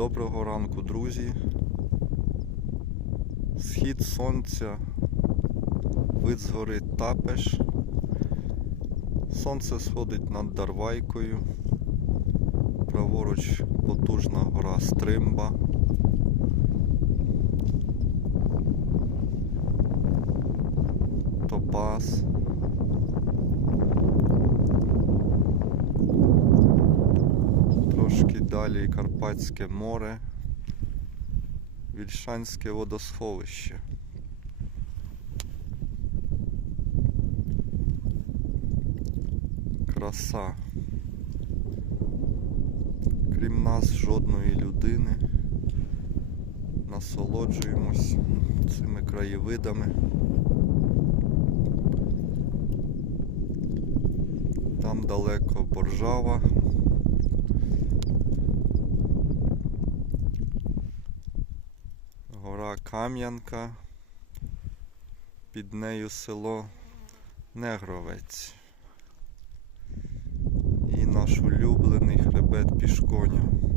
Доброго ранку, друзі. Схід сонця, вид з гори Тапеш. Сонце сходить над Дарвайкою. Праворуч потужна гора Стримба. Топаз. Далі Карпатське море, Вільшанське водосховище. Краса. Крім нас, жодної людини. Насолоджуємось цими краєвидами. Там далеко Боржава. Кам'янка. Під нею село Негровець. І наш улюблений хребет Пішконя.